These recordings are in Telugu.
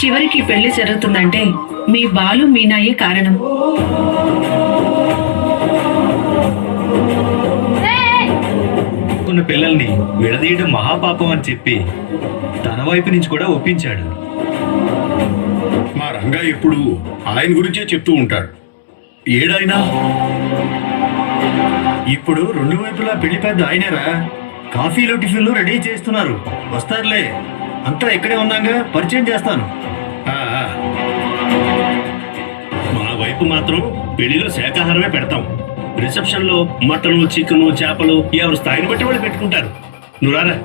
చివరికి పెళ్లి జరుగుతుందంటే మీ బాలు మీనాయే కారణం. ఉన్న పిల్లల్ని విడదీయడం మహాపాపం అని చెప్పి తన వైపు నుంచి కూడా ఒప్పించాడు. మా రంగా ఎప్పుడు ఆయన గురించే చెప్తూ ఉంటాడు. ఏడాయినా ఇప్పుడు రెండు వైపులా పెళ్లి పెద్ద ఆయనేరా. కాఫీలు టిఫిన్లు రెడీ చేస్తున్నారు, వస్తారులే. అంతా ఇక్కడే ఉన్నాగా, పరిచయం చేస్తాను. ఆ, ఆ, మా వైపు మాత్రం పెళ్లిలో శాకాహారమే పెడతాం. రిసెప్షన్ లో మటను, చికెను, చేపలు ఎవరు స్థాయిని బట్టి వాళ్ళు పెట్టుకుంటారు. నువ్వు రారా.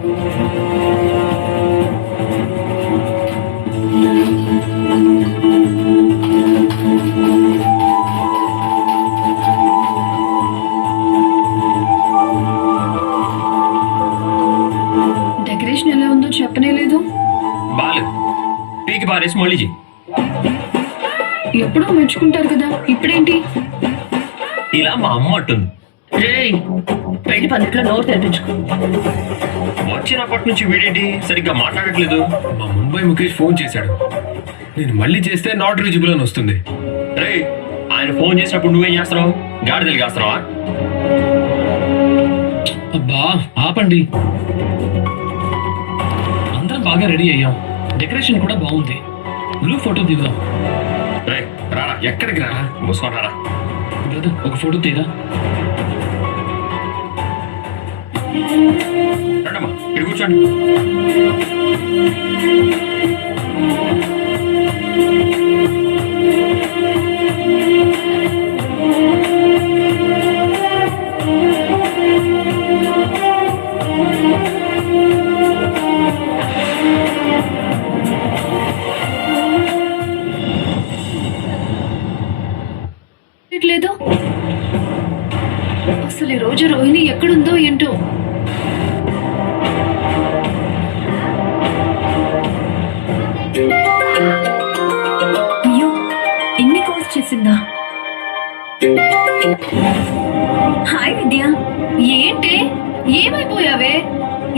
డెకరేషన్ ఎలా ఉందో చెప్పనే లేదు. బాలు పీకి పారేసి మళ్ళీ చెయ్యి. ఎప్పుడూ మెచ్చుకుంటారు కదా, ఇప్పుడేంటి? ఇలా మా అమ్మ అంటుంది. పెళ్లి పందిట్లో నోరు తెప్పించుకో. వచ్చినప్పటి నుంచి వీడేంటి సరిగ్గా మాట్లాడట్లేదు. మా ముంబై ముఖేష్ ఫోన్ చేశాడు. నేను మళ్ళీ చేస్తే నాట్ రీచబుల్ అని వస్తుంది. రే, ఆయన ఫోన్ చేసినప్పుడు నువ్వేం చేస్తున్నావు? గాడిదలు కాస్తున్నావా? అబ్బా ఆపండి. అందరం బాగా రెడీ అయ్యాం, డెకరేషన్ కూడా బాగుంది. Group photo దిగుదాం. రే రారా. ఎక్కడికి రా మూసుకొని రారా. బ్రదర్, ఒక ఫోటో తీరా. రండమ్మా, ఇక్కడ కూర్చోండి. లేదు అసలు ఈ రోజు రోహిణి ఎక్కడుందో ఏంటో. అయ్యో, ఎన్ని కాల్స్ చేసిందా? హాయ్ విద్య, ఏంటి ఏమైపోయావే?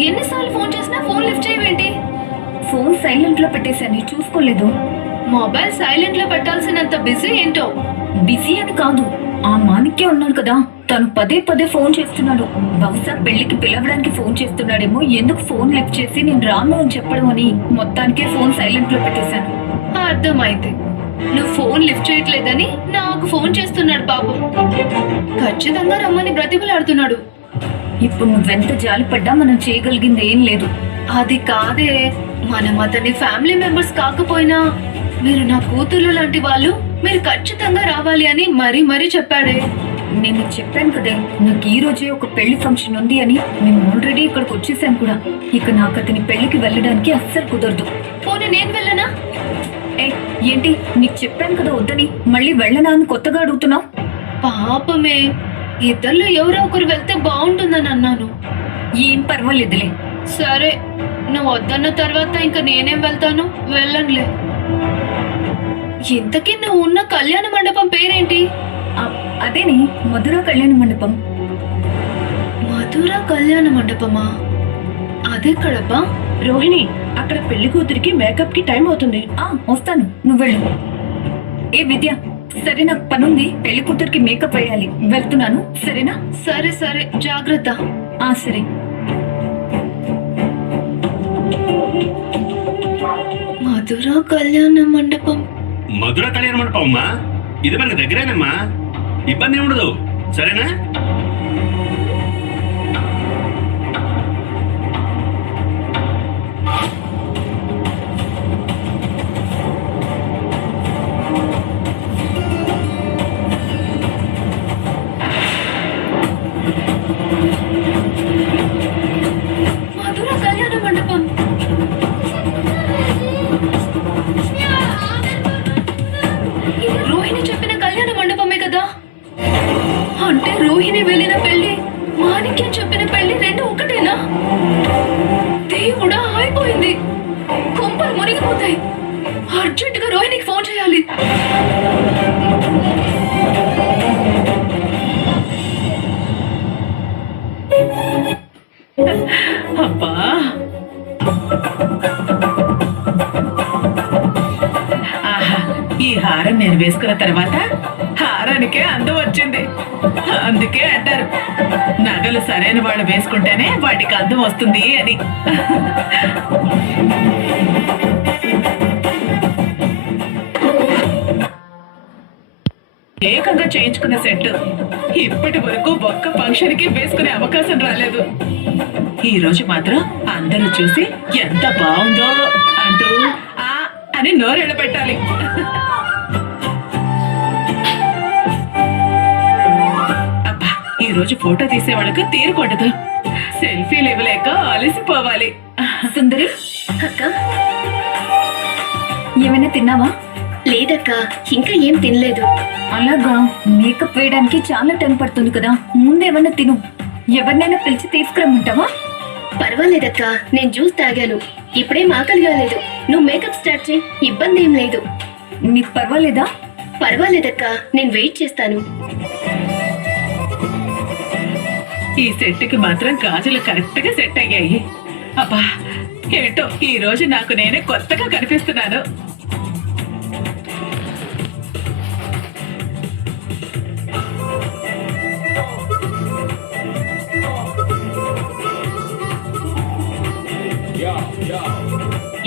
ఎన్నిసార్లు ఫోన్ చేసినా ఫోన్ లిఫ్ట్ చేయవేంటి? ఫోన్ సైలెంట్ లో పెట్టేశాను, చూసుకోలేదు. మొబైల్ సైలెంట్ లో పెట్టాల్సినంత బిజీ ఏంటో. బిజీ అని కాదు, ఆ మాణిక్య ఉన్నాడు కదా, తను పదే పదే ఫోన్ చేస్తున్నాడు. బహుశా పెళ్లికి పిలవడానికి ఫోన్ చేస్తున్నాడేమో. ఎందుకు ఫోన్ లిఫ్ట్ చేసి నేను రాను అని చెప్పడం అని మొత్తానికే ఫోన్ సైలెంట్ లో పెట్టేశాను. అర్థమైంది, నువ్వు ఫోన్ లిఫ్ట్ చేయట్లేదని నాకు ఫోన్ చేస్తున్నాడు పాపం. ఖచ్చితంగా రమ్మని బ్రతిమలాడుతున్నాడు. ఇప్పుడు నువ్వెంత జాలిపడ్డా మనం చేయగలిగింది ఏం లేదు. అది కాదే, మనం అతని ఫ్యామిలీ మెంబర్స్ కాకపోయినా మీరు నా కూతురు లాంటి వాళ్ళు, మీరు ఖచ్చితంగా రావాలి అని మరీ మరీ చెప్పాడే. నేను చెప్పాను కదే, నాకు ఈ రోజే ఒక పెళ్లి ఫంక్షన్ ఉంది అని. మేము ఆల్రెడీ ఇక్కడికి వచ్చేసాను కూడా. ఇక నాకు అతని పెళ్లికి వెళ్ళడానికి అస్సలు కుదరదు. పోనీ నేను వెళ్ళనా? ఏంటి, నీకు చెప్పాను కదా వద్దని, మళ్ళీ వెళ్ళనా అని కొత్తగా అడుగుతున్నావు? పాపమే, ఇద్దర్లో ఎవరో ఒకరు వెళ్తే బాగుంటుందని అన్నాను. ఏం పర్వాలేదులే. సరే, నువ్వు వద్దన్న తర్వాత ఇంకా నేనేం వెళ్తాను, వెళ్ళనులే. ఇంతకీ నువ్వు ఉన్న కళ్యాణ మండపం పేరేంటి? అదేని, మధుర కళ్యాణ మండపం. మధుర కళ్యాణ మండపమా? అదెక్కడబ్బా? రోహిణి, అక్కడ పెళ్లి కూతురికి మేకప్ కి టైం అవుతుంది. వస్తాను, నువ్వు వెళ్ళు. ఏ విద్య, సరే నాకు పనుంది, పెళ్లి కూతురికి మేకప్ వేయాలి, వెళ్తున్నాను. సరేనా? సరే సరే, జాగ్రత్త. సరే. మధుర కళ్యాణ మండపం. మధుర కళ్యాణ మండపం అమ్మా, ఇది మనకి దగ్గరేనమ్మా, ఇబ్బంది ఉండదు. సరేనా? మధుర కళ్యాణ మండపం. రోహిణి చెప్పిన కళ్యాణ మండపమే కదా? అంటే రోహిణి వెళ్ళిన పెళ్లి, మాణిక్యం చెప్పిన పెళ్లి రెండు ఒకటేనా? దేవుడా, అయిపోయింది. కొంపలు మునిగిపోతాయి. అర్జెంటుగా రోహిణికి ఫోన్ చేయాలి. అబ్బా, నేను వేసుకున్న తర్వాత హారానికే అందం వచ్చింది. అందుకే అంటారు నగలు సరైన వాళ్ళు వేసుకుంటేనే వాటికి అందం వస్తుంది అని. ఏకంగా చేయించుకున్న సెట్ ఇప్పటి వరకు ఒక్క ఫంక్షన్ కి వేసుకునే అవకాశం రాలేదు. ఈ రోజు మాత్రం అందరూ చూసి ఎంత బాగుందో అంటూ ఆ అని నోరెళ్ళబెట్టాలి. అబ్బా ఈ రోజు ఫోటో తీసే వాళ్ళకు తీరుకొండదు. సెల్ఫీలు ఇవ్వలేక అలసిపోవాలి. సుందరి అక్క, ఏమైనా తిన్నావా? లేదక్క, ఇంకా ఏం తినలేదు. అలాగా, మేకప్ వేయడానికి చాలా టైం పడుతుంది కదా, ముందేమన్నా తిను. ఎవరినైనా పిలిచి తీసుకురమ్మంటావా? పర్వాలేదక్క, నేను జ్యూస్ తాగాను. ఇప్పుడేం ఆకలి కాలేదు. నువ్వు మేకప్ స్టార్ట్ చేయి, ఇబ్బంది ఏం లేదు. నీకు పర్వాలేదా? పర్వాలేదక్క, నేను వెయిట్ చేస్తాను. ఈ సెట్ కి మాత్రం గాజులు కరెక్ట్ గా సెట్ అయ్యాయి. అబ్బా ఏంటో ఈ రోజు నాకు నేనే కొత్తగా కనిపిస్తున్నాను.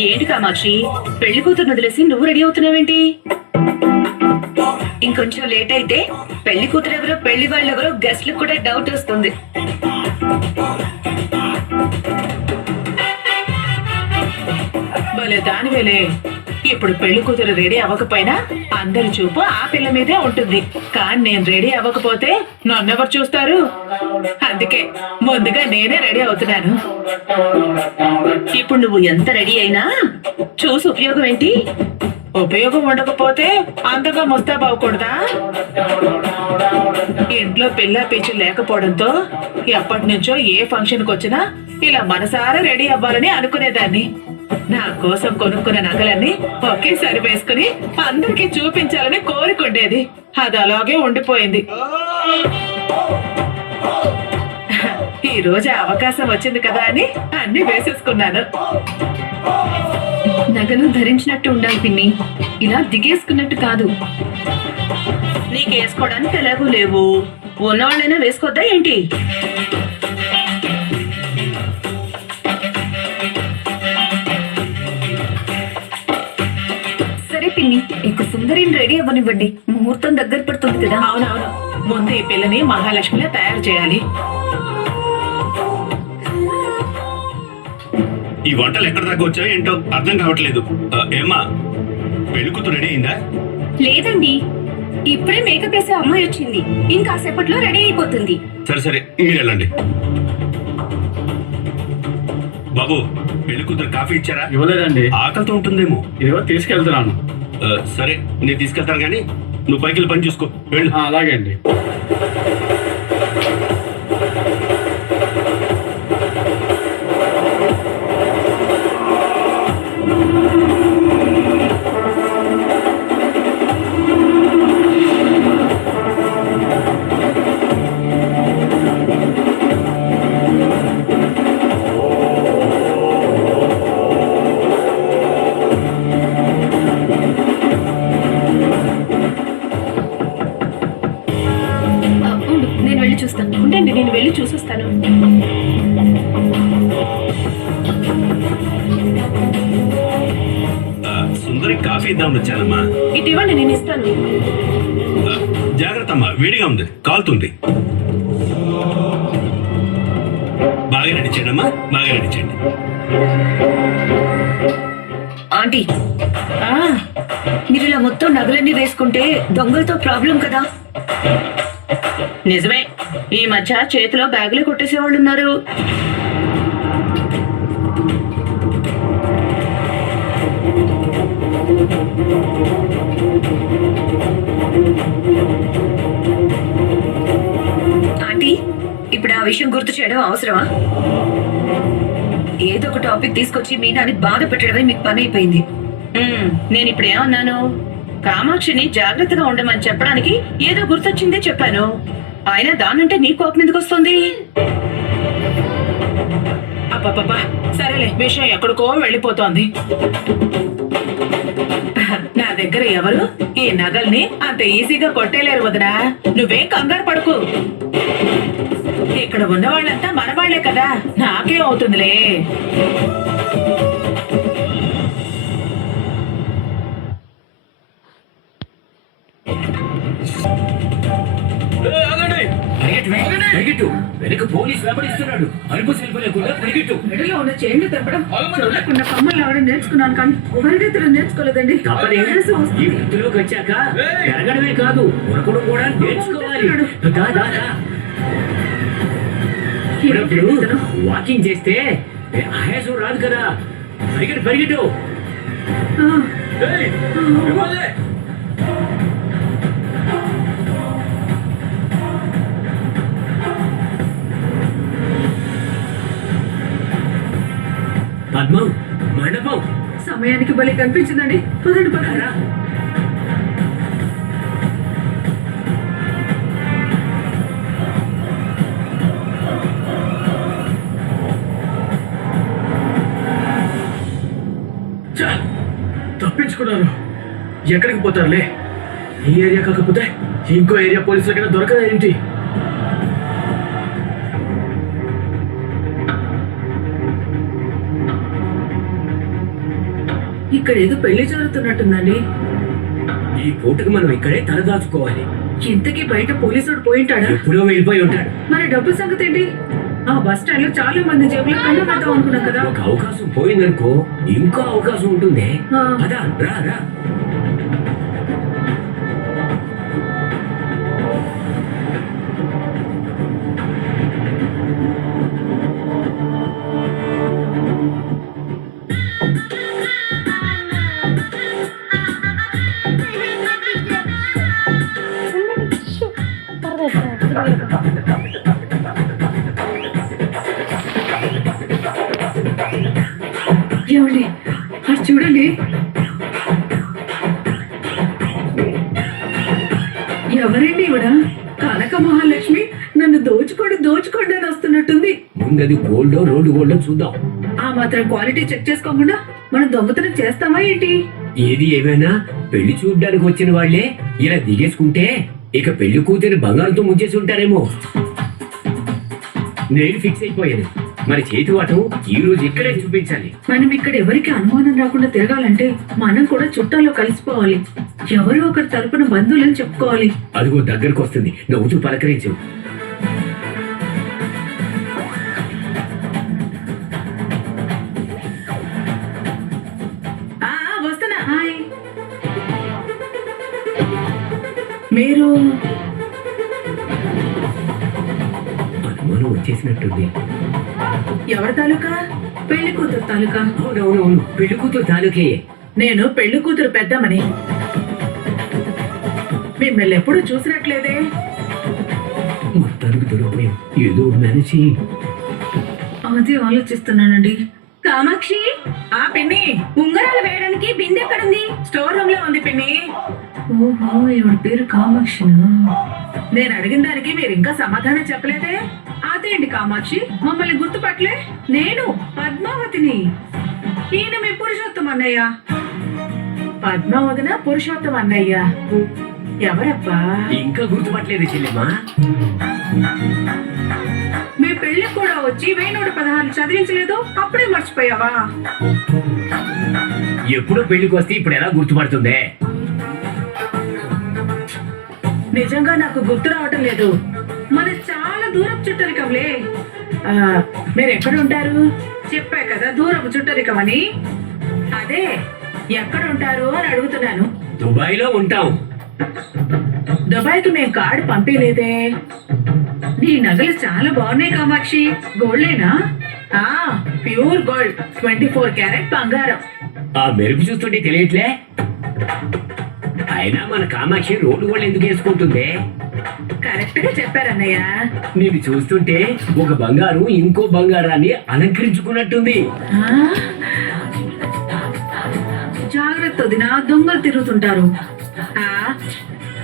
ఏంటి కామాక్షి, పెళ్లి కూతురు వదిలేసి నువ్వు రెడీ అవుతున్నావేంటి? ఇంకొంచెం లేట్ అయితే పెళ్లి కూతురు ఎవరో పెళ్లి వాళ్ళెవరో గెస్ట్లకు కూడా డౌట్ వస్తుంది. భలే దానివేలే. ఇప్పుడు పెళ్లి కూతురు రెడీ అవ్వకపోయినా అందరి చూపు ఆ పిల్ల మీదే ఉంటుంది. కానీ నేను రెడీ అవ్వకపోతే నన్నెవరు చూస్తారు? అందుకే ముందుగా నేనే రెడీ అవుతున్నాను. ఇప్పుడు నువ్వు ఎంత రెడీ అయినా చూసి ఉపయోగం ఏంటి? ఉపయోగం ఉండకపోతే అంతగా ముస్తాబవ్వకూడదా? ఇంట్లో పిల్ల పిచ్చి లేకపోవడంతో ఎప్పటి నుంచో ఏ ఫంక్షన్కి వచ్చినా ఇలా మనసారా రెడీ అవ్వాలని అనుకునేదాన్ని. నా కోసం కొనుక్కున్న నగలన్నీ ఒకేసారి వేసుకుని అందరికీ చూపించాలని కోరికుండేది. అది అలాగే ఉండిపోయింది. ఈ రోజు అవకాశం వచ్చింది కదా అని అన్ని వేసేసుకున్నాను. నగలు ధరించినట్టు ఉండాలి పిన్ని, ఇలా దిగేసుకున్నట్టు కాదు. నీకు వేసుకోవడానికి ఎలాగూ లేవు, ఉన్నవాళ్ళైనా వేసుకోద్దా ఏంటి? సరే పిన్ని, ఇక సుందరిని రెడీ అవ్వనివ్వండి, ముహూర్తం దగ్గర పడుతుంది కదా. అవునవును, ముందు ఈ పిల్లని మహాలక్ష్మిలా తయారు చేయాలి. ఈ వంటలు ఎక్కడ దాకా వచ్చాయో ఏంటో అర్థం కావట్లేదు. ఏమ్మా, పెళ్లి కూతురు రెడీ అయిందా? లేదండి, ఇప్పుడే మేకప్ వేసే అమ్మాయి వచ్చింది, ఇంకాసేపట్లో రెడీ అయిపోతుంది. సరే సరే, మీరు వెళ్ళండి. బాబు, పెళ్లి కూతురు కాఫీ ఇచ్చారా? ఇవ్వలేదండి. ఆకలితో ఉంటుందేమో. ఇదిగో తీసుకెళ్తున్నాను. సరే, నేను తీసుకెళ్తాను కానీ నువ్వు పైకి వెళ్ళి పని చూసుకో, వెళ్ళు. అలాగే అండి. నేను వెళ్ళి చూస్తాను. ఉండండి, నేను వెళ్ళి చూసొస్తాను. సుందరి కాఫీ ఇద్దామని వచ్చానమ్మా. ఇటు ఇవ్వండి, నేను ఇస్తాను. జాగ్రత్త అమ్మా, వేడిగా ఉంది, కాలుతుంది. బాగా నడిచండి అమ్మా, బాగా నడిచండి. ఆంటీ, ఆ, మీరు ఇలా మొత్తం నగలన్నీ వేసుకుంటే దొంగలతో ప్రాబ్లం కదా. నిజమే, ఈ మధ్య చేతిలో బ్యాగులే కొట్టేసేవాళ్ళు ఉన్నారు. ఆంటీ, ఇప్పుడు ఆ విషయం గుర్తు చేయడం అవసరమా? ఏదో ఒక టాపిక్ తీసుకొచ్చి మీనాని బాధ పెట్టడమే మీకు పని అయిపోయింది. నేను ఇప్పుడు ఏమన్నాను? కామాక్షిని జాగ్రత్తగా ఉండమని చెప్పడానికి ఏదో గుర్తొచ్చిందే చెప్పాను. అయినా దానంటే నీ కోపం ఎందుకు వస్తుంది? అబ్బబ్బబ్బా, సరేలే, విషయం ఎక్కడికో వెళ్ళిపోతోంది. నా దగ్గర దగ్గర ఎవరు ఈ నగల్ని అంత ఈజీగా కొట్టేలేరు వదినా. నువ్వేం కంగారు పడుకు. ఇక్కడ ఉన్న వాళ్ళంతా మన వాళ్లే కదా, నాకేం అవుతుందిలే. వెనక పోలీస్ వెంబడిస్తున్నాడు. అరుపు శిల్ప లేకుండా పరిగెట్టు. మెడలో ఉన్న చైన్లు తెప్పడం చూడకుండా కమ్మలు ఆవడం నేర్చుకున్నాను, కానీ పరిగెత్తడం నేర్చుకోలేదండి. ఈ వృత్తిలోకి వచ్చాక పెరగడమే కాదు, ఉరకడం కూడా నేర్చుకోవాలి. దా, దా, దా. ఇప్పుడప్పుడు వాకింగ్ చేస్తే ఆయాసం రాదు కదా. పరిగెట్టు పరిగెట్టు. ఏయ్, ఇవ్వాలి. పద్మం, మండపం. సమయానికి బలి కనిపించిందండి. పదండి పదరా. తప్పించుకున్నాను. ఎక్కడికి పోతారులే. ఈ ఏరియా కాకపోతే ఇంకో ఏరియా పోలీసులకైనా దొరకదా ఏంటి? ఇక్కడ ఏదో పెళ్లి జరుగుతున్నట్టుందండి. ఈ పూటకు మనం ఇక్కడే తలదాచుకోవాలి. ఇంతకీ బయట పోలీసుడు పోయింటాడా? ఎప్పుడో వెళ్ళిపోయి ఉంటాడు. మరి డబ్బు సంగతి ఏంటి? ఆ బస్ స్టాండ్ లో చాలా మంది జేబులో కన్ను పెడతాం అనుకున్నాం కదా. ఒక అవకాశం పోయిందనుకో ఇంకో అవకాశం ఉంటుంది. ఆ. అదా రా రా. ఏమండి అది చూడండి. ఎవరండి ఇవిడ? కనక మహాలక్ష్మి నన్ను దోచుకోండి అని వస్తున్నట్టుంది. ముందది గోల్డో రోడ్డు గోల్డో చూద్దాం. ఆ మాత్రం క్వాలిటీ చెక్ చేసుకోకుండా మనం దొంగతనం చేస్తామా ఏంటి? ఏది ఏమైనా పెళ్లి చూడ్డానికి వచ్చిన వాళ్లే ఇలా దిగేసుకుంటే ఇక పెళ్లి కూతురు బంగారంతో ముంచేసి ఉంటారేమో. నేను ఫిక్స్ అయిపోయాను. మరి చేతి వాటం ఈ రోజు ఇక్కడే చూపించాలి. మనం ఇక్కడ ఎవరికి అనుమానం రాకుండా తిరగాలంటే మనం కూడా చుట్టాల్లో కలిసిపోవాలి. ఎవరో ఒకరి తరపున బంధువులని చెప్పుకోవాలి. అదిగో దగ్గరకు వస్తుంది, నవ్వుతూ పలకరించు. వస్తున్నా. హాయ్. మీరు అనుమానం వచ్చేసినట్టుంది. ఎవరి తాలూకా? పెళ్లి కూతురు తాలూకా. అవునవునవును, పెళ్లి కూతురు తాలూకే. నేను పెళ్లి కూతురు పెద్దమని మిమ్మల్ని ఎప్పుడు చూసినట్లేదే. మొత్తానికి దొరికిపోయాం. ఏదో మేనేజ్ చెయ్యి. అది ఆలోచిస్తున్నానండి. కామాక్షి, ఆ పిన్ని, ఉంగరాలు వేయడానికి బిందె ఎక్కడుంది? స్టోర్ రూమ్ లో ఉంది పిన్ని. ఓహో, ఈవిడ పేరు కామాక్షినా? నేను అడిగిన దానికి మీరు ఇంకా సమాధానం చెప్పలేదే. అదేంటి కామాక్షి, మమ్మల్ని గుర్తుపట్టలే? నేను పద్మావతిని. ఈయన మీ పురుషోత్తం అన్నయ్య. పద్మావతిన పురుషోత్తం అన్నయ్య. ఎవరబ్బా? ఇంకా గుర్తుపట్టలేదు చెల్లెమ్మా. మీ పెళ్లి కూడా వచ్చి 1116 చదివించలేదు, అప్పుడే మర్చిపోయావా? ఎప్పుడో పెళ్లికి వస్తే ఇప్పుడు ఎలా గుర్తుపడుతుందే? నిజంగా నాకు గుర్తు రావటం లేదు. మన చాలా దూరపు చుట్టరికంలే. మీరు ఎక్కడ ఉంటారు? చెప్పా కదా దూరపు చుట్టరికం అని. అదే ఎక్కడ ఉంటారు అని అడుగుతున్నాను. దుబాయ్ లో ఉంటాం. దుబాయ్కి మేము కార్డు పంపించలేదే. నీ నగలు చాలా బాగున్నాయి కామాక్షి. గోల్డేనా? ప్యూర్ గోల్డ్, 24 క్యారెట్ బంగారం. ఆ మెరుపు చూస్తుంటే తెలియట్లే. అయినా మన కామాక్షి రోడ్డు కూడా ఎందుకు వేసుకుంటుంది? కరెక్ట్ గా చెప్పారన్నయ్య. నేను చూస్తుంటే ఒక బంగారు ఇంకో బంగారాన్ని అలంకరించుకున్నట్టుంది. జాగ్రత్త వదినా, దొంగలు తిరుగుతుంటారు.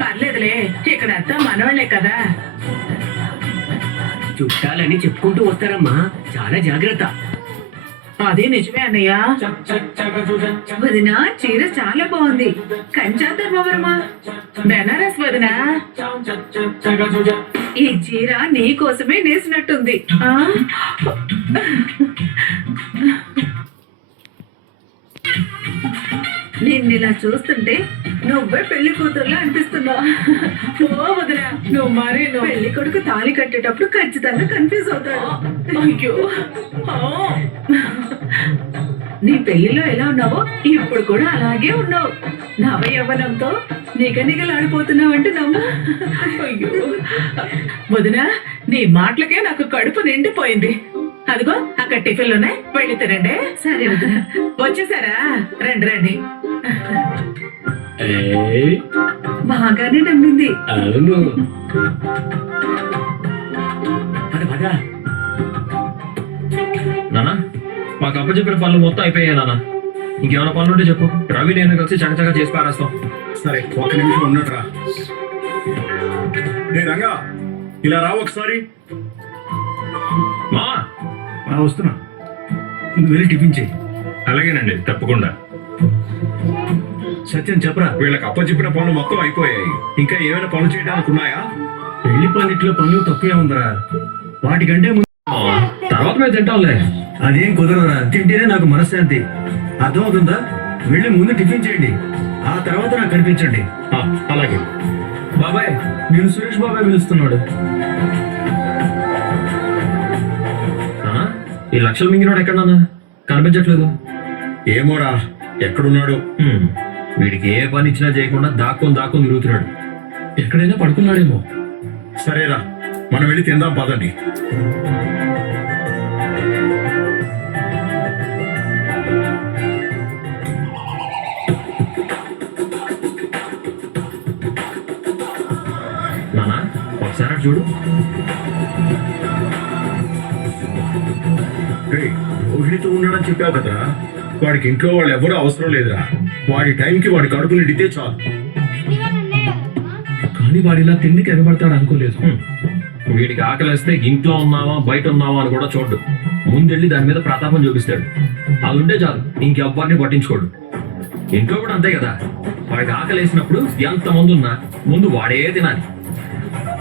పర్లేదులే, ఇక్కడంతా మనవాళ్లే కదా. చుట్టాలని చెప్పుకుంటూ వస్తారమ్మా, చాలా జాగ్రత్త. అదే నిజమే అన్నయ్య. వదిన చీర చాలా బాగుంది. కంచా ధర్మవరమా? బెనారస్ వదిన. ఈ చీర నీ కోసమే నేసినట్టుంది. ఆ? నిన్నిలా చూస్తుంటే నువ్వే పెళ్లి కూతురులా అనిపిస్తున్నావు. ఓ వదిన, నువ్వు మరీ పెళ్లి కొడుకు తాళి కట్టేటప్పుడు ఖచ్చితంగా కన్ఫ్యూజ్ అవుతాడు. అయ్యో. ఆ. నీ పెళ్లిలో ఎలా ఉన్నావో ఇప్పుడు కూడా అలాగే ఉన్నావు. నవ యవ్వనంతో నిగనిగలాడిపోతున్నావు అంటే నమ్ము. అయ్యో వదిన, నీ మాటలకే నాకు కడుపు నిండిపోయింది. అదిగో అక్కడ టిఫిన్లు ఉన్నాయి, వెళ్ళి తినండి. సరే వదిన. వచ్చేసారా? రండి రండి. ఏయ్, బాగానే నమ్మింది. అవును. పద పద. నానా మాకు అప్పచెప్పిన పనులు మొత్తం అయిపోయాయి నాన్న. ఇంకేమైనా పనులు ఉంటే చెప్పు, రవి నేను కలిసి చకచకా చేసి పారేస్తాం. సరే ఒక్క నిమిషం ఉన్నట్రా. రే రంగా, ఇలా రా ఒకసారి. మా వస్తున్నా, నువ్వు వెళ్ళి టిఫిన్ చేయి. అలాగేనండి, తప్పకుండా. సత్యం చెప్పరా. వీళ్ళకి అప్పచెప్పిన పనులు మొత్తం అయిపోయాయి. ఇంకా ఏమైనా పనులు చేయడానికి ఉన్నాయా? పెళ్లి పనిట్లో పనులు తక్కువే ఉందరా. వాటికంటే ముందు మావా, తర్వాత మేము తింటాంలే. అదేం కుదరదురా. తింటేనే నాకు మనశ్శాంతి. అర్థమవుతుందా? వెళ్ళి ముందు టిఫిన్ చేయండి, ఆ తర్వాత నాకు కనిపించండి. అలాగే. బాబాయ్, నేను సురేష్ బాబాయ్ పిలుస్తున్నాడు. నానా ఈ లక్షలు మింగినోడు ఎక్కడ నాన్న? కనిపించట్లేదు. ఏమోరా, ఎక్కడున్నాడు? వీడికి ఏ పని ఇచ్చినా చేయకుండా దాక్కొని తిరుగుతున్నాడు. ఎక్కడైనా పడుకున్నాడేమో. సరేరా, మనం వెళ్ళి తిందాం పదండి. నానా ఒకసారి అటు చూడు. రేయ్, రోహిణితో ఉన్నాడని చెప్పావు కదా, వాడికి ఇంట్లో వాళ్ళు ఎవరూ అవసరం లేదురా. వాడి టైంకి వాడి కడుపు నిండితే చాలు. కానీ వాడిలా తిండికి ఎగబడతాడు అనుకోలేదు. వీడికి ఆకలిస్తే ఇంట్లో ఉన్నావా బయట ఉన్నావా అని కూడా చూడు. ముందెళ్ళి దాని మీద ప్రతాపం చూపిస్తాడు. అది ఉంటే చాలు, ఇంకెవ్వరిని పట్టించుకోడు. ఇంట్లో కూడా అంతే కదా, వాడికి ఆకలి వేసినప్పుడు ఎంతమంది ఉన్నా ముందు వాడే తినాలి.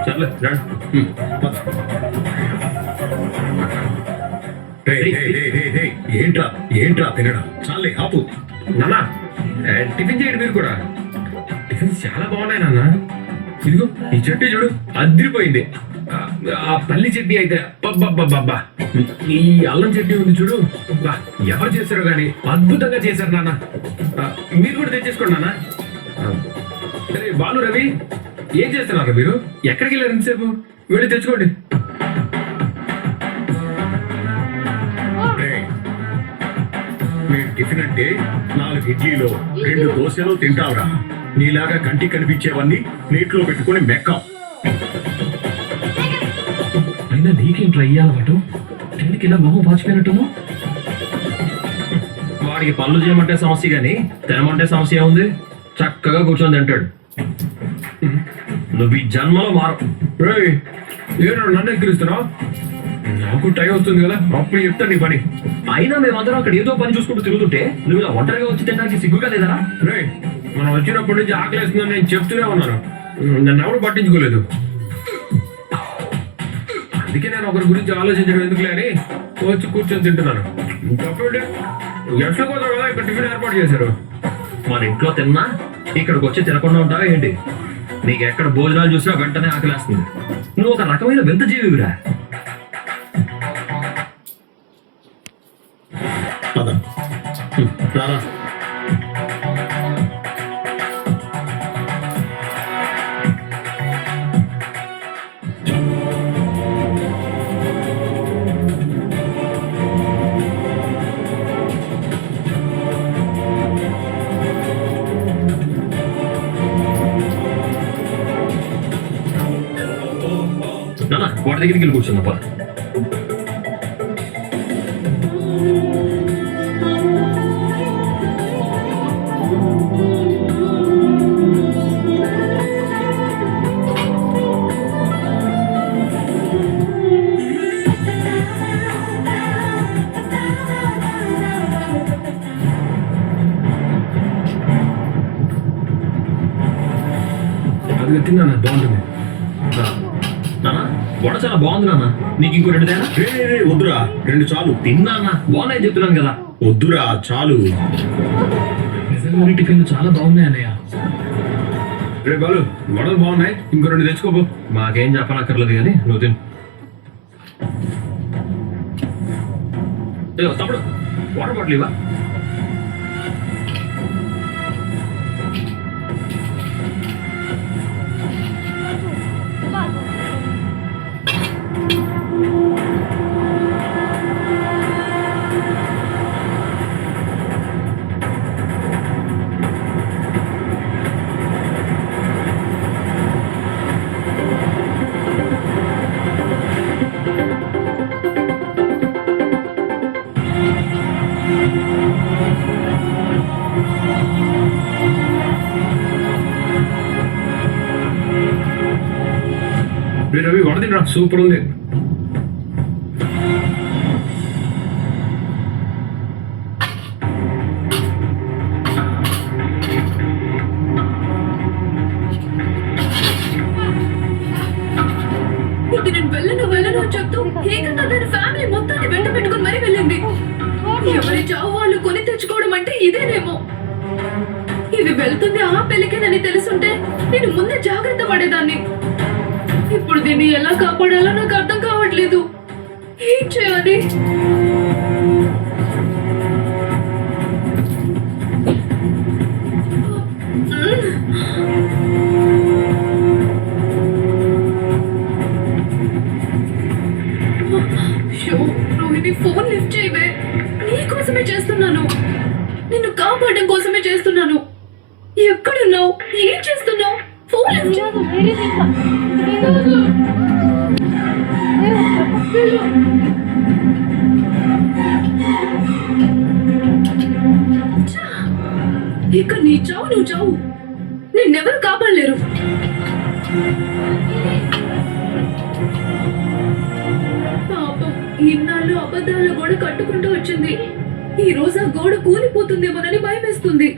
సర్లే రండి. పద. ఏంట్రా ఏంట్రా తినడం? చాలే ఆపు. నాన్న టిఫిన్ చేయండి మీరు కూడా. టిఫిన్ చాలా బాగున్నాయి నాన్న. ఇదిగో ఈ చట్నీ చూడు, అదిరిపోయింది. ఆ పల్లి చట్నీ అయితే అబ్బబ్బబ్బబ్బా. ఈ అల్లం చట్నీ ఉంది చూడు, బా, ఎవరు చేశారో కానీ అద్భుతంగా చేశారు నాన్న. మీరు కూడా తెచ్చేసుకోండి నాన్న. సరే బాలు, రవి ఏం చేస్తున్నారు మీరు? ఎక్కడికి వెళ్ళారు ఇంతసేపు? వెళ్ళి తెచ్చుకోండి. మీరు టిఫిన్ అంటే 4 ఇడ్లీలో 2 దోశలు తింటావురా. నీలాగా కంటికి కనిపించేవన్నీ నీటిలో పెట్టుకొని మెక్కాం. అయినా నీకేంట్రా అయ్యాలన్నట్టు తిండికి ఇలా మొహం పాచిపోయినట్టును? వాడికి పనులు చేయమంటే సమస్య కానీ తినమంటే సమస్య ఉంది. చక్కగా కూర్చొని తింటాడు. నువ్వు ఈ జన్మలో మారు. ఏమో నన్ను ఎక్కిరిస్తున్నావు? నాకు టైం వస్తుంది కదా, అప్పుడు చెప్తా నీ పని. అయినా మేమందరం అక్కడ ఏదో పని చూసుకుంటూ తిరుగుతుంటే నువ్వు ఇలా ఒంటరిగా వచ్చి తినడానికి సిగ్గుగా లేదరా? రే, మనం వచ్చినప్పటి నుంచి ఆకలేస్తుందని నేను చెప్తూనే ఉన్నాను, నన్ను ఎవరు పట్టించుకోలేదు. అందుకే నేను ఒకరి గురించి ఆలోచించడం ఎందుకులే అని వచ్చి కూర్చొని తింటున్నాను. ఇంకప్పుడు ఎట్లా కోసం కదా ఇక్కడ టిఫిన్ ఏర్పాటు చేశారు. మన ఇంట్లో తిన్నా ఇక్కడికి వచ్చి తినకుండా ఉంటావా ఏంటి? నీకు ఎక్కడ భోజనాలు చూసినా వెంటనే ఆకలేస్తుంది. నువ్వు ఒక రకమైన వింత జీవిరా. రారా. నాన్న వాటి దగ్గరికి వెళ్ళి కూర్చున్నా పద. తిన్నా బాగుంటుంది. నాన్న వడ చాలా బాగుంది నాన్న. నీకు ఇంకో 2 తేనా? వద్దురా, 2 చాలు. తిన్నా అన్న, బాగున్నాయి చెప్తున్నాను కదా. వద్దురా, చాలు. నిజంగా టిఫిన్లు చాలా బాగున్నాయి అన్నయ్య. రే బాలు, వడలు బాగున్నాయి, ఇంకో 2 తెచ్చుకోబో. మాకేం చెప్పనక్కర్లేదు కానీ నువ్వు తిను. తప్పుడు వాటర్ బాటిల్ ఇవ్వ. రవి వడ తినరా, సూపర్ ఉంది. ఇది నేను వెళ్ళను అని చెప్తూ ఏకంగా తన ఫ్యామిలీ మొత్తాన్ని వెంట పెట్టుకుని మరీ వెళ్ళింది. ఎవరి చావు వాళ్ళు కొని తెచ్చుకోవడం అంటే ఇదేనేమో. ఇది వెళ్తుంది ఆ పెళ్లికేనని తెలుసుంటే నేను ముందే జాగ్రత్త పడేదాన్ని. ఇప్పుడు దీన్ని ఎలా కాపాడాలో నాకు అర్థం కావట్లేదు. ఏం చేయాలి? రోహిణి, ఫోన్ లిఫ్ట్ చేయవే. నీకోసమే చేస్తున్నాను, నిన్ను కాపాడడం కోసమే చేస్తున్నాను. ఎక్కడున్నావు? ఏం చేస్తున్నావు? ఫోన్ లిఫ్ట్ ఇక నీ చావు నువ్వు చావు, నిన్నెవరు కాపాడలేరు. పాపం ఇన్నాళ్ళు అబద్ధాల గోడ కట్టుకుంటూ వచ్చింది. ఈ రోజు ఆ గోడ కూలిపోతుందేమోనని భయమేస్తుంది.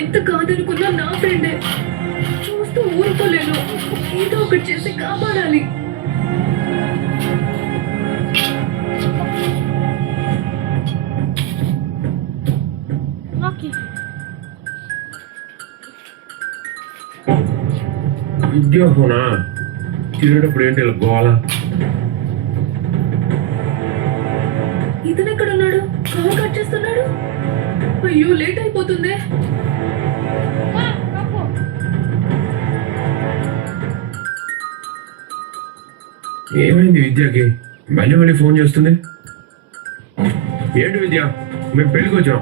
ఎంత కాదనుకున్నా నా ఫ్రెండే. చూస్తూ ఊరుకోలేను, ఏదో ఒకటి చేసి కాపాడాలి. ఉద్యోగం తిరిగేటప్పుడు ఏంటి ఇలా గోళ? ఇతను ఎక్కడున్నాడు? కాల్ కట్ చేస్తున్నాడు. అయ్యో, లేట్ అయిపోతుంది. ఏమైంది విద్యకి? మళ్ళీ మళ్ళీ ఫోన్ చేస్తుంది. ఏంటి విద్య, మేము పెళ్ళికి వచ్చాం.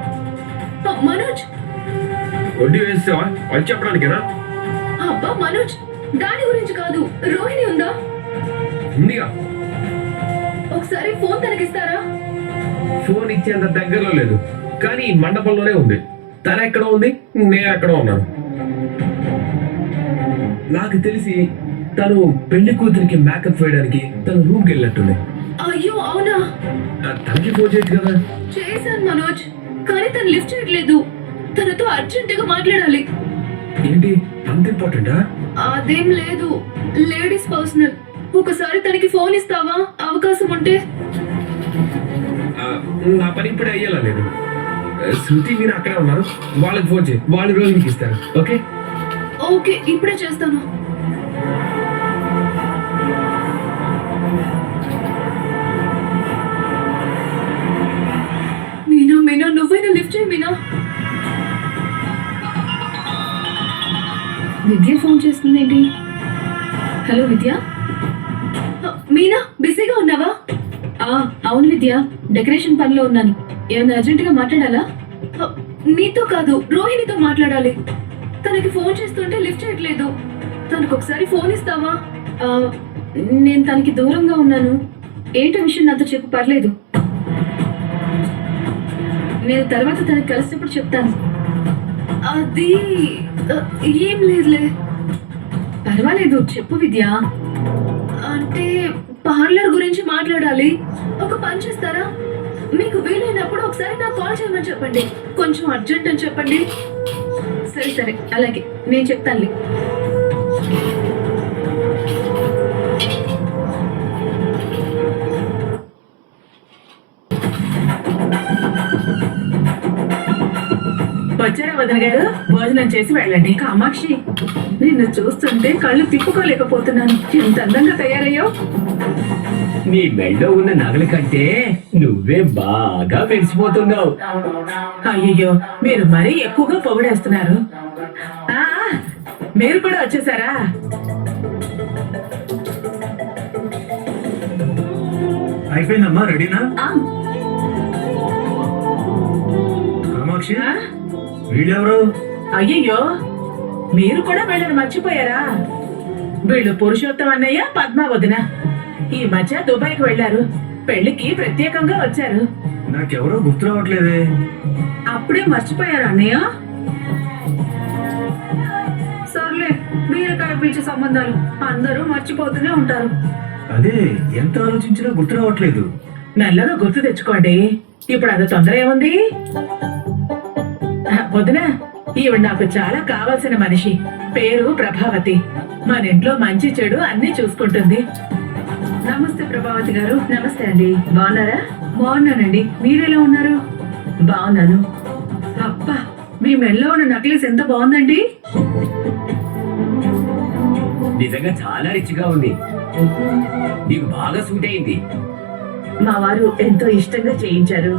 మనోజ్, వడ్డీ వేస్తావా? వచ్చి చెప్పడానికేనా? అబ్బా మనోజ్, దాని గురించి కాదు. రోహిణి ఉందా? ఉందిగా. ఒకసారి ఫోన్ తనకిస్తారా? ఫోన్ ఇచ్చేంత దగ్గరలో లేదు, కానీ ఈ మండపంలోనే ఉంది. తన ఎక్కడ ఉంది, నేను ఎక్కడ ఉన్నాను. నాకు తెలిసి తను పెళ్లి కూతురికి మేకప్ వేయడానికి తన రూమ్కి వెళ్ళినట్టుంది. అయ్యో అవునా? తనకి ఫోన్ చేయొచ్చు కదా. చేశాను మనోజ్, కానీ తను లిఫ్ట్ చేయట్లేదు. తనతో అర్జెంటుగా మాట్లాడాలి. ఏంటి అంత ఇంపార్టెంటా? అదేం లేదు, లేడీస్ పర్సనల్. ఒకసారి తనకి ఫోన్ ఇస్తావా, అవకాశం ఉంటే? నా పని ఇప్పుడే అయ్యేలా లేదు. శృతి మీరు అక్కడే ఉన్నారు, వాళ్ళకి ఫోన్ చేయి, వాళ్ళు రోజు మీకు ఇస్తారు. ఓకే ఓకే, ఇప్పుడే చేస్తాను. మీనా మీనా, నువ్వైనా లిఫ్ట్ చేయి మీనా. విద్య ఫోన్ చేస్తుందేంటి? హలో విద్య. మీనా, బిజీగా ఉన్నావా? అవును విద్య, డెకరేషన్ పనిలో ఉన్నాను. ఏమైనా అర్జెంటుగా మాట్లాడాలా? నీతో కాదు, రోహిణితో మాట్లాడాలి. తనకి ఫోన్ చేస్తుంటే లిఫ్ట్ చేయట్లేదు. తనకు ఒకసారి ఫోన్ ఇస్తావా? నేను తనకి దూరంగా ఉన్నాను. ఏంటో విషయం నాతో చెప్పు, పర్లేదు. నేను తర్వాత తనకి కలిసినప్పుడు చెప్తాను. అది ఏం లేదులే. పర్వాలేదు, చెప్పు విద్య. అంటే పార్లర్ గురించి మాట్లాడాలి. ఒక పని చేస్తారా? మీకు వీలైనప్పుడు ఒకసారి నాకు కాల్ చేయమని చెప్పండి. కొంచెం అర్జెంట్ అని చెప్పండి. సరే సరే, అలాగే నేను చెప్తానులే. వచ్చారా వదిన గారు? భోజనం చేసి వెళ్ళండి. కామాక్షి, నిన్ను చూస్తుంటే కళ్ళు తిప్పుకోలేకపోతున్నాను. ఎంత అందంగా తయారయ్యావు. నీ మెళ్ళో ఉన్న నగల కంటే నువ్వే బాగా మెరిసిపోతున్నావు. అయ్యయ్యో, మీరు మరీ ఎక్కువగా పొగిడేస్తున్నారు. ఆ, మీరు కూడా వచ్చేసారా? అయిపోయిందమ్మా, రెడీనా? ఆ, కామాక్షి, ఆ? వీళ్ళెవరు? అయ్యయ్యో, మీరు కూడా వీళ్ళని మర్చిపోయారా? వీళ్ళు పురుషోత్తం అన్నయ్య, పద్మ వదిన. ఈ మధ్య దుబాయ్కి వెళ్లారు. పెళ్లికి ప్రత్యేకంగా వచ్చారు. నాకెవరో గుర్తు రావట్లేదే. అప్పుడే మర్చిపోయారు అన్నయ్య. సర్లే, బీరకాయ పీచు సంబంధాలు అందరూ మర్చిపోతూనే ఉంటారు. అదే, ఎంత ఆలోచించినా గుర్తు రావట్లేదు. మెల్లగా గుర్తు తెచ్చుకోండి. ఇప్పుడు అది తొందర ఏముంది? వదిన, ఈవిడ నాకు చాలా కావాల్సిన మనిషి. పేరు ప్రభావతి. మన ఇంట్లో మంచి చెడు అన్ని చూసుకుంటుంది. నమస్తే ప్రభావతి గారు. నమస్తే అండి. బాగున్నారా? బాగున్నానండి. మీరెలా ఉన్నారు? బాగున్నాను. అబ్బా, మీ మెల్లో ఉన్న నక్లెస్ ఎంత బాగుందండి. నిజంగా చాలా రిచ్గా ఉంది. నీకు బాగా సూట్ అయింది. మా వారు ఎంతో ఇష్టంగా చేయించారు.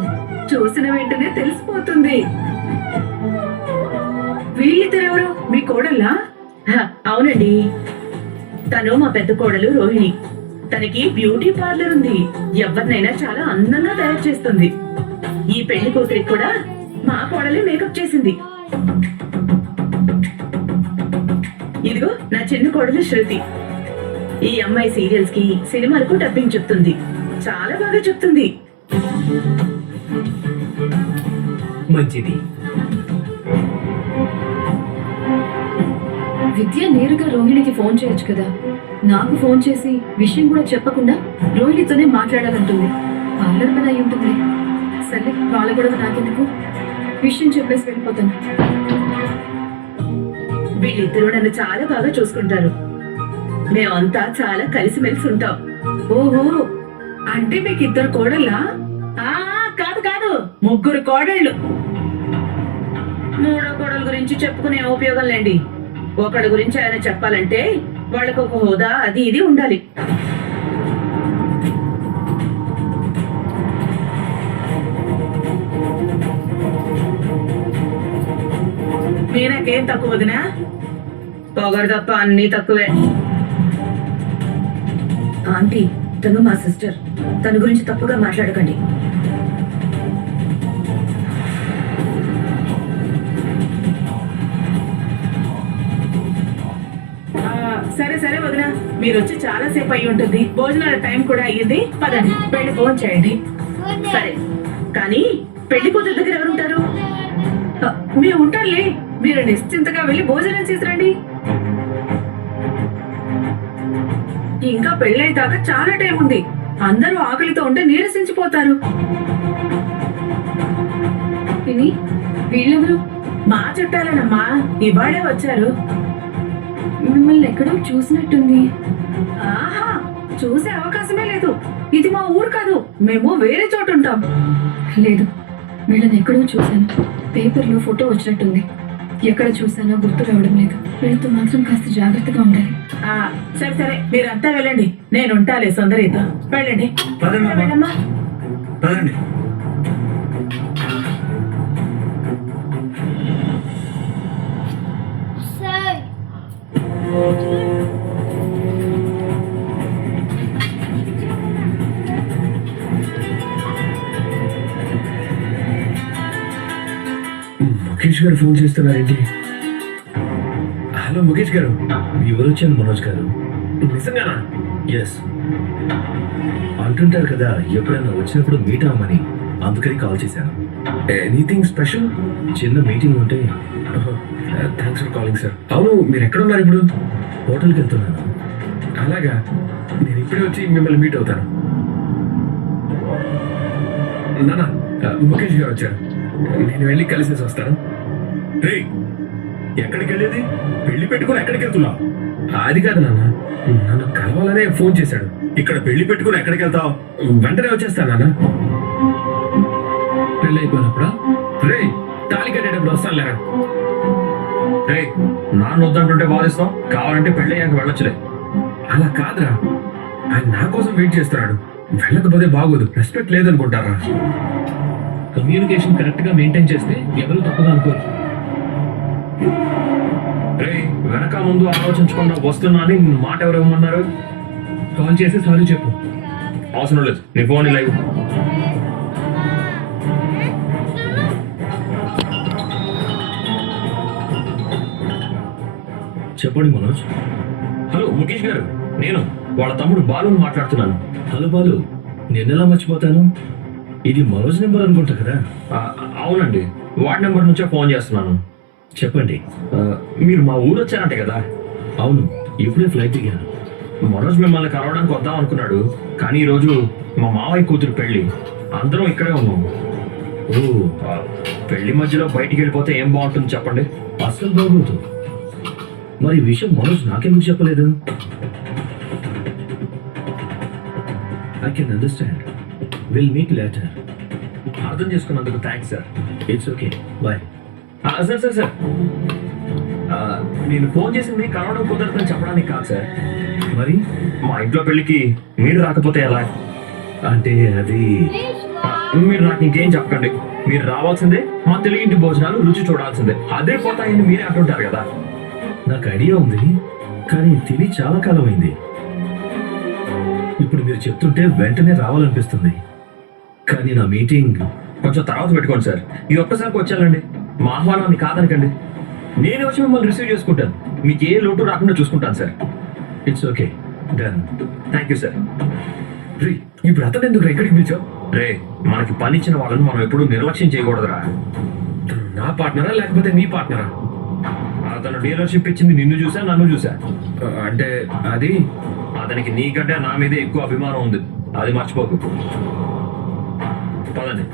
చూసిన వెంటనే తెలిసిపోతుంది. వీళ్ళిద్దరెవరు? మీ కోడళ్ళా? అవునండి, తను మా పెద్ద కోడలు రోహిణి. తనకి బ్యూటీ పార్లర్ ఉంది. ఎవరినైనా చాలా అందంగా తయారు చేస్తుంది. ఈ పెళ్లి కూతురికి కూడా మా కోడలే మేకప్ చేసింది. ఇదిగో నా చిన్న కోడలు శృతి. ఈ అమ్మాయి సీరియల్స్ కి, సినిమాలకు డబ్బింగ్ చెప్తుంది. చాలా బాగా చెప్తుంది. మంచిది. విద్య నేరుగా రోహిణికి ఫోన్ చేయొచ్చు కదా. నాకు ఫోన్ చేసి విషయం కూడా చెప్పకుండా రోహిణితోనే మాట్లాడాలంటుంది. పార్లర్ పని అయి ఉంటుంది. సరే, వాళ్ళ గొడవ నాకెందుకు, విషయం చెప్పేసి వెళ్ళిపోతాను. వీళ్ళిద్దరూ నన్ను చాలా బాగా చూసుకుంటారు. మేమంతా చాలా కలిసిమెలిసి ఉంటాం. ఓహో, అంటే మీకు ఇద్దరు కోడళ్ళా? కాదు కాదు, ముగ్గురు కోడళ్ళు. మూడో కోడల గురించి చెప్పుకునే ఉపయోగం లేండి. ఒకడి గురించి ఆయన చెప్పాలంటే వాళ్ళకు ఒక హోదా, అది ఇది ఉండాలి. మీనాకేం తక్కువ వదినా? పొగరు తప్ప అన్ని తక్కువే. ఆంటీ, తను మా సిస్టర్. తన గురించి తప్పుగా మాట్లాడకండి. సరే సరే వదినా, మీరు వచ్చి చాలా సేపు అయ్యి ఉంటుంది. భోజనాల టైం కూడా అయ్యింది. పదండి, పెళ్లి ఫోన్ చేయండి. సరే, కానీ పెళ్లి కూతురు దగ్గర ఎవరుంటారు? మేము ఉంటారులే. మీరు నిశ్చింతగా వెళ్ళి భోజనం చేసిరండి. ఇంకా పెళ్ళైతాక చాలా టైం ఉంది. అందరూ ఆకలితో ఉంటే నీరసించిపోతారు. విని, వీళ్ళెవరు? మా చుట్టాలేనమ్మా, ఇవాళే వచ్చారు. మిమ్మల్ని ఎక్కడో చూసినట్టుంది. ఆహా, చూసే అవకాశమే లేదు. ఇది మా ఊరు కాదు. మేము వేరే చోటు ఉంటాం. లేదు, వీళ్ళని ఎక్కడో చూశాను. పేపర్లో ఫోటో వచ్చినట్టుంది. ఎక్కడ చూసానో గుర్తు రావడం లేదు. వీళ్ళతో మాత్రం కాస్త జాగ్రత్తగా ఉండాలి. సరే సరే, మీరంతా వెళ్ళండి. నేను ఉంటాలే సుందరితో. వెళ్ళండి. పదండి అమ్మా. వెళ్ళమ్మా. పదండి. ముఖేష్ గారు ఫోన్ చేస్తున్నారేంటి? హలో ముఖేష్ గారు. ఎవరు వచ్చాను? మనోజ్ గారు. నిజంగానా? ఎస్, అంటుంటారు కదా ఎప్పుడైనా వచ్చినప్పుడు మీట్ అవ్వమని, అందుకని కాల్ చేశాను. Anything special? చిన్న మీటింగ్ ఉంటే. Thanks for calling sir. అవును, మీరు ఎక్కడ ఉన్నారు ఇప్పుడు? హోటల్కి వెళ్తున్నాను. అలాగా, నేను ఇప్పుడే వచ్చి మిమ్మల్ని మీట్ అవుతాను. నానా, ముఖేష్ గారు వచ్చారు. నేను వెళ్ళి కలిసేసి వస్తాను. రేయ్, ఎక్కడికి వెళ్ళేది? పెళ్లి పెట్టుకుని ఎక్కడికి వెళ్తున్నావు? అది కాదు నాన్న, నన్ను కలవాలనే ఫోన్ చేశాడు. ఇక్కడ పెళ్లి పెట్టుకుని ఎక్కడికి వెళ్తావు? వెంటనే వచ్చేస్తాను నాన్న. పెళ్ళి అయిపోయినప్పుడా? రే తాళి కట్టేటప్పుడు వస్తాను లేరా. రే నాన్న వద్దంటుంటే వాదిస్తాం, కావాలంటే పెళ్ళి అయ్యాక వెళ్ళొచ్చులే. అలా కాదురా, ఆయన నా కోసం వెయిట్ చేస్తున్నాడు. వెళ్ళకపోతే బాగోదు, రెస్పెక్ట్ లేదనుకుంటారా? కమ్యూనికేషన్ కరెక్ట్ గా మెయింటైన్ చేస్తే ఎవరు తప్పుగా అనుకోరు. రే వెనక ముందు ఆలోచించకుండా వస్తున్నా అని మాట ఎవరు ఇవ్వమన్నారు? కాల్ చేసి సారీ చెప్పు. అవసరం లేదు, నీ ఫోన్ లైవ్. చెప్పండి మనోజ్. హలో ముఖేష్ గారు, నేను వాళ్ళ తమ్ముడు బాలుని మాట్లాడుతున్నాను. హలో బాలు, నేనెలా మర్చిపోతాను? ఇది మనోజ్ నెంబర్ అనుకుంటా కదా? అవునండి, వార్డ్ నెంబర్ నుంచే ఫోన్ చేస్తున్నాను. చెప్పండి. మీరు మా ఊరు వచ్చారంటే కదా? అవును, ఇప్పుడే ఫ్లైట్ దిగాను. మనోజ్ మిమ్మల్ని కలవడానికి వద్దాం అనుకున్నాడు, కానీ ఈరోజు మా మావయ్య కూతురు పెళ్లి, అందరం ఇక్కడే ఉన్నాం. ఓ, పెళ్లి మధ్యలో బయటికి వెళ్ళిపోతే ఏం బాగుంటుంది చెప్పండి? అసలు బాగోదు. మరి ఈ విషయం మనోజ్ నాకెందుకు చెప్పలేదు? I can understand. Will meet later. అర్థం చేసుకున్నందుకు thanks sir. It's okay, bye. Sir sir sir, నేను ఫోన్ చేసింది కలవడం కుదరదని చెప్పడానికి కాదు సార్. మరి మా ఇంట్లో పెళ్ళికి మీరు రాకపోతే ఎలా? అంటే అది మీరు నాకు ఇంకేం చెప్పకండి. మీరు రావాల్సిందే, మా తెలుగింటి భోజనాలు రుచి చూడాల్సిందే. అదే పోతాయని మీరే అంటుంటారు కదా. నాకు ఐడియా ఉంది, కానీ తిని చాలా కాలం అయింది. ఇప్పుడు మీరు చెప్తుంటే వెంటనే రావాలనిపిస్తుంది. కానీ నా మీటింగ్ కొంచెం తర్వాత పెట్టుకోండి సార్. ఈ ఒక్కసారికి వచ్చానండి, మా ఆహ్వానాన్ని కాదనకండి. నేను వచ్చి మిమ్మల్ని రిసీవ్ చేసుకుంటాను. మీకు ఏ లోటు రాకుండా చూసుకుంటాను sir. It's okay, done. Thank you sir. రే ఇప్పుడు అతను ఎందుకు ఎక్కడికి పిలిచావు? రే మనకి పని ఇచ్చిన వాళ్ళని మనం ఎప్పుడూ నిర్లక్ష్యం చేయకూడదురా. నా పార్ట్నరా లేకపోతే నీ పార్ట్నరా? అతను డీలర్షిప్ ఇచ్చింది నిన్ను చూసా, నన్ను చూసా. అంటే అది అతనికి నీకంటే నా మీదే ఎక్కువ అభిమానం ఉంది, అది మర్చిపోకు. పదండి.